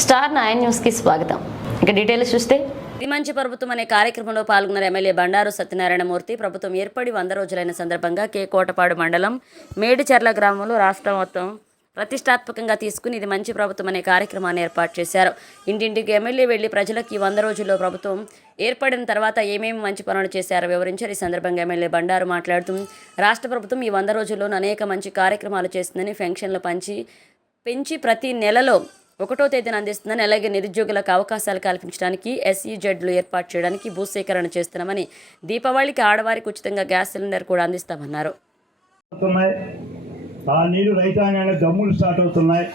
Star nine న్యూస్కి స్వాగతం. ఇక డీటెయిల్స్ చూస్తే ఇది మంచి ప్రభుత్వం అనే కార్యక్రమంలో పాల్గొన్న ఎమ్మెల్యే బండారు సత్యనారాయణమూర్తి ప్రభుత్వం ఏర్పడి వంద రోజులైన సందర్భంగా కే కోటపాడు మండలం మేడిచెర్ల గ్రామంలో రాష్ట్ర మొత్తం ప్రతిష్టాత్మకంగా తీసుకుని ఇది మంచి ప్రభుత్వం అనే కార్యక్రమాన్ని ఏర్పాటు చేశారు. ఇంటింటికి ఎమ్మెల్యే వెళ్ళి ప్రజలకు ఈ వంద రోజుల్లో ప్రభుత్వం ఏర్పడిన తర్వాత ఏమేమి మంచి పనులు చేశారో వివరించారు. ఈ సందర్భంగా ఎమ్మెల్యే బండారు మాట్లాడుతూ రాష్ట్ర ప్రభుత్వం ఈ వంద రోజుల్లోనూ అనేక మంచి కార్యక్రమాలు చేస్తుందని పెన్షన్లు పంచి పెంచి ప్రతి నెలలో ఒకటో తేదీన అందిస్తుందని అలాగే నిరుద్యోగులకు అవకాశాలు కల్పించడానికి ఎస్ఈజెడ్లు ఏర్పాటు చేయడానికి భూసేకరణ చేస్తున్నామని దీపావళికి ఆడవారికి ఉచితంగా గ్యాస్ సిలిండర్ కూడా అందిస్తామన్నారు. అవుతున్నాయి ఆ నీరు రైతాంగంగా దమ్ములు స్టార్ట్ అవుతున్నాయి.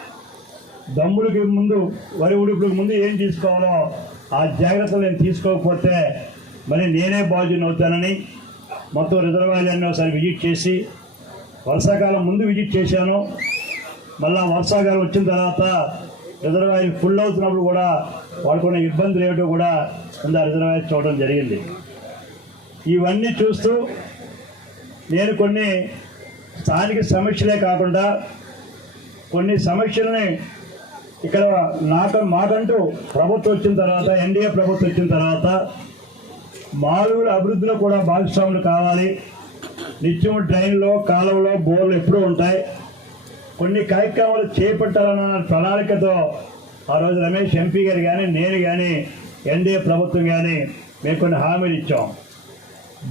దమ్ములకి ముందు వరి ఉడుపులకు ముందు ఏం తీసుకోవాలో ఆ జాగ్రత్తలు నేను తీసుకోకపోతే మరి నేనే బాధ్యుని అవుతానని మొత్తం రిజర్వాయర్లన్నీ ఒకసారి విజిట్ చేసి వర్షాకాలం ముందు విజిట్ చేశాను. మళ్ళా వర్షాకాలం వచ్చిన తర్వాత రిజర్వాయర్ ఫుల్ అవుతున్నప్పుడు కూడా వాడుకున్న ఇబ్బందులు ఏమిటో కూడా ముందు ఆ రిజర్వాయర్ చూడడం జరిగింది. ఇవన్నీ చూస్తూ నేను కొన్ని స్థానిక సమస్యలే కాకుండా కొన్ని సమస్యలని ఇక్కడ నాక మాకంటూ ప్రభుత్వం వచ్చిన తర్వాత ఎన్డీఏ ప్రభుత్వం వచ్చిన తర్వాత మానవుల అభివృద్ధిలో కూడా భాగస్వాములు కావాలి. నిత్యం డ్రైన్లో కాలువలో బోర్లు ఎప్పుడూ ఉంటాయి. కొన్ని కార్యక్రమాలు చేపట్టాలన్న ప్రణాళికతో ఆ రోజు రమేష్ ఎంపీ గారు కానీ నేను కానీ ఎన్డీఏ ప్రభుత్వం కానీ మేము కొన్ని హామీలు ఇచ్చాం.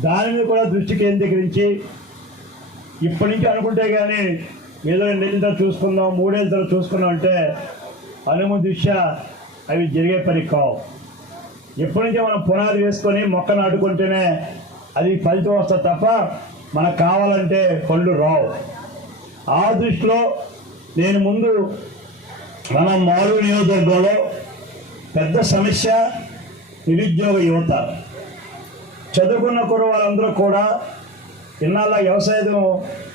దాని మీద కూడా దృష్టి కేంద్రీకరించి ఇప్పటి నుంచి అనుకుంటే కానీ ఏదో నెలల తర్వాత చూసుకుందాం మూడేళ్ళ తర్వాత చూసుకుందాం అంటే అనుమతి దృష్ట్యా అవి జరిగే పని కావు. ఎప్పటి నుంచో మనం పునాది వేసుకొని మొక్క నాటుకుంటేనే అది ఫలితం వస్తుంది తప్ప మనకు కావాలంటే పళ్ళు రావు. ఆ దృష్టిలో నేను ముందు మన మాలు నియోజకవర్గంలో పెద్ద సమస్య నిరుద్యోగ యువత. చదువుకున్న కుర్ర వాళ్ళందరూ కూడా ఇన్నాళ్ళ వ్యవసాయం